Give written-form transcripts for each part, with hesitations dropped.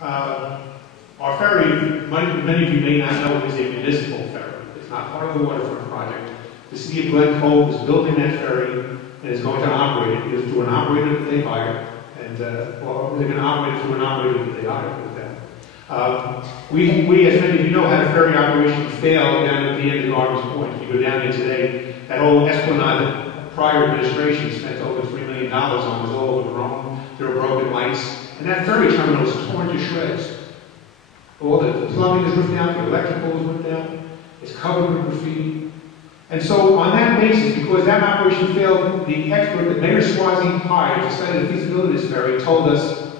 Our ferry, many of you may not know, is a municipal ferry. It's not part of the waterfront project. The City of Glen Cove is building that ferry and is going to operate it. It's through an operator that they hired, and well, they're going to operate it through an operator that they hired with them. We, as many of you know, had a ferry operation fail down at the end of Garden's Point. If you go down there today, that old Esplanade that prior administration spent over $3 million on was all overgrown. There were broken lights. And that ferry terminal was torn to shreds. All the plumbing is ripped out, the electrical is ripped out, it's covered with graffiti. And so on that basis, because that operation failed, the expert that Mayor Swazi hired to study the feasibility of this ferry told us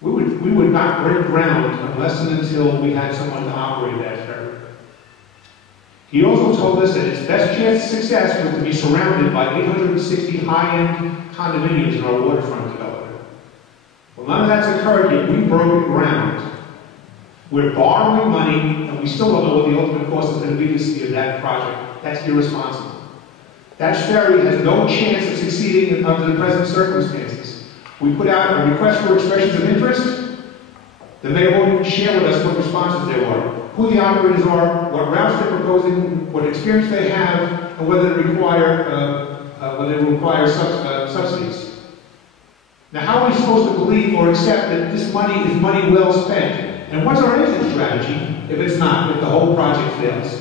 we would not break ground unless and until we had someone to operate that ferry. He also told us that its best chance of success was to be surrounded by 860 high-end condominiums in our waterfront development. Well, none of that's occurred yet. We broke ground. We're borrowing money, and we still don't know what the ultimate cost is going to be this year of that project. That's irresponsible. That ferry has no chance of succeeding under the present circumstances. We put out a request for expressions of interest. The mayor won't even share with us what responses there are, who the operators are, what routes they're proposing, what experience they have, and whether they require subsidies. Now, how are we supposed to believe or accept that this money is money well spent? And what's our exit strategy if it's not, if the whole project fails?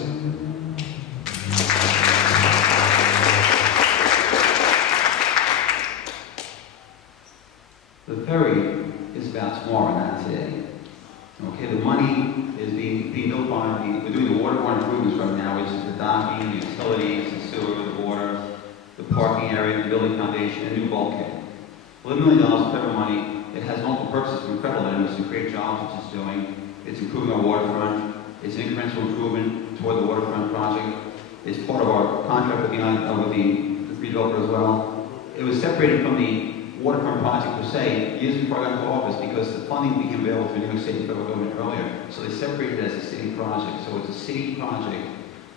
The ferry is about tomorrow, not today. Okay, the money is being built by we're doing the waterborne improvements right now, which is the docking, the utilities, the sewer, the water, the parking area, the building foundation, and new bulkhead. $11 million of federal money. It has multiple purposes. It's incredible. It's to create jobs, which it's doing. It's improving our waterfront. It's an incremental improvement toward the waterfront project. It's part of our contract with the redeveloper as well. It was separated from the waterfront project per se years before I got into office because the funding became available through New York State federal government earlier. So they separated it as a city project. So it's a city project,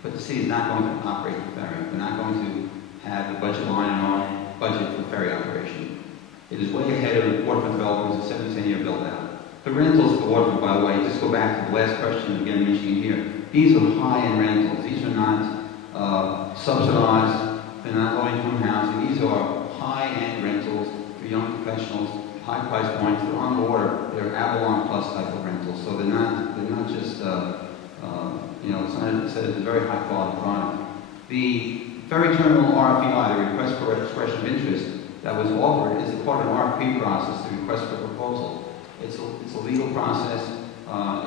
but the city is not going to operate the ferry. We're not going to have the budget line in our budget for ferry operation. It is way ahead of waterfront developers, a 7 to 10 year build out. The rentals of the waterfront, by the way, just go back to the last question again mentioning here. These are high-end rentals. These are not subsidized. They're not low-income housing. These are high-end rentals for young professionals, high price points. They're on the water. They're Avalon Plus type of rentals. So they're not just it's a very high quality product. The ferry terminal RFEI, the request for expression of interest, that was offered is a part of an RFP process, the request for proposal. It's a legal process,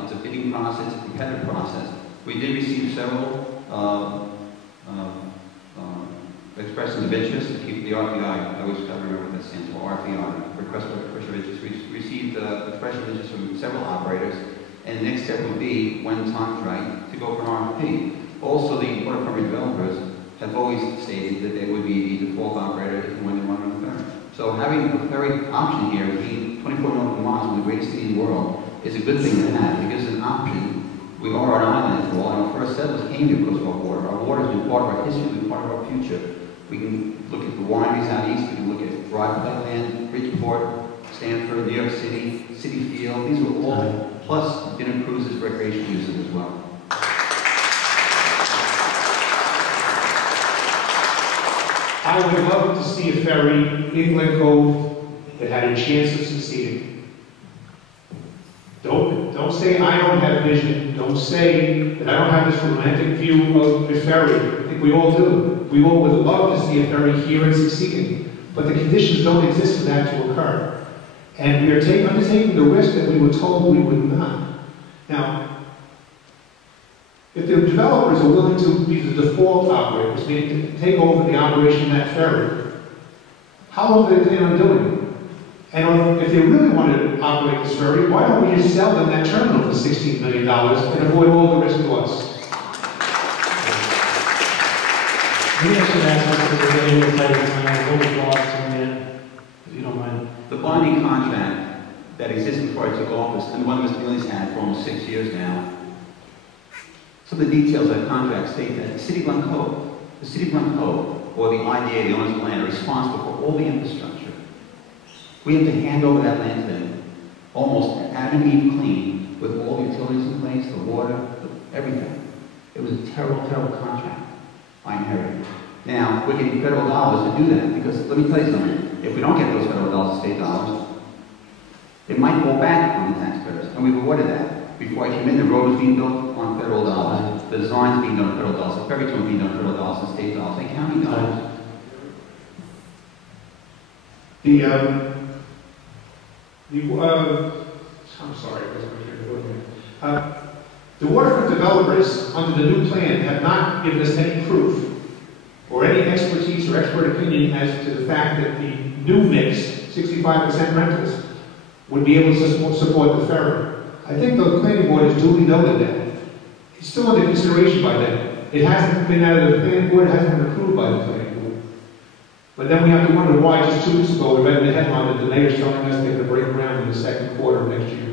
it's a bidding process, it's a competitive process. We did receive several expressions of interest to keep the RFEI. I always got to remember what that stands for, RFEI, request for expression of interest. We received expression of interest from several operators, and the next step would be, when time's right, to go for an RFP. Also, the waterfront developers have always stated that they would be the default operator when they run on the ferry. So having a ferry option here, being 24 nautical miles from the greatest city in the world, is a good thing to have. It gives an option. We are an island after all, and our first settlers came here because of our water. Our water has been part of our history, been part of our future. We can look at the wineries out east, we can look at Dry Playland, Bridgeport, Stanford, New York City, City Field. These are all, plus dinner cruises, recreation uses as well. I would love to see a ferry in Glen Cove that had a chance of succeeding. Don't say I don't have vision. Don't say that I don't have this romantic view of a ferry. I think we all do. We all would love to see a ferry here and succeeding. But the conditions don't exist for that to occur. And we are undertaking the risk that we were told we would not. Now, if the developers are willing to be the default operators, meaning to take over the operation of that ferry, how long do they plan on doing it? And if they really want to operate this ferry, why don't we just sell them that terminal for $16 million and avoid all the risk to us? Maybe I should ask Mr. Brigadier to type what was lost if you don't mind. The bonding contract that existed before I took office, and the one Mr. Millie's had for almost 6 years now, some of the details of that contract state that the City of Glen Cove, or the IDA, the owners of the land, are responsible for all the infrastructure. We have to hand over that land to them. almost Adam and Eve clean, with all the utilities in place, the water, everything. It was a terrible, terrible contract I inherited. Now, we're getting federal dollars to do that, because let me tell you something, if we don't get those federal dollars, state dollars, it might fall back on the taxpayers, and we've avoided that. Before I came in, the road was being built on federal dollars, the design's being done on federal dollars, the ferry terminal being done on federal dollars, and state dollars, and county dollars. I'm sorry, I wasn't here. The waterfront developers, under the new plan, have not given us any proof or any expertise or expert opinion as to the fact that the new mix, 65% rentals, would be able to support the ferry. I think the planning board has duly noted that. It's still under consideration by them. It hasn't been out of the planning board, it hasn't been approved by the planning board. But then we have to wonder why just 2 weeks ago we read in the headline that the mayor's telling us they're going to break ground in the second quarter of next year.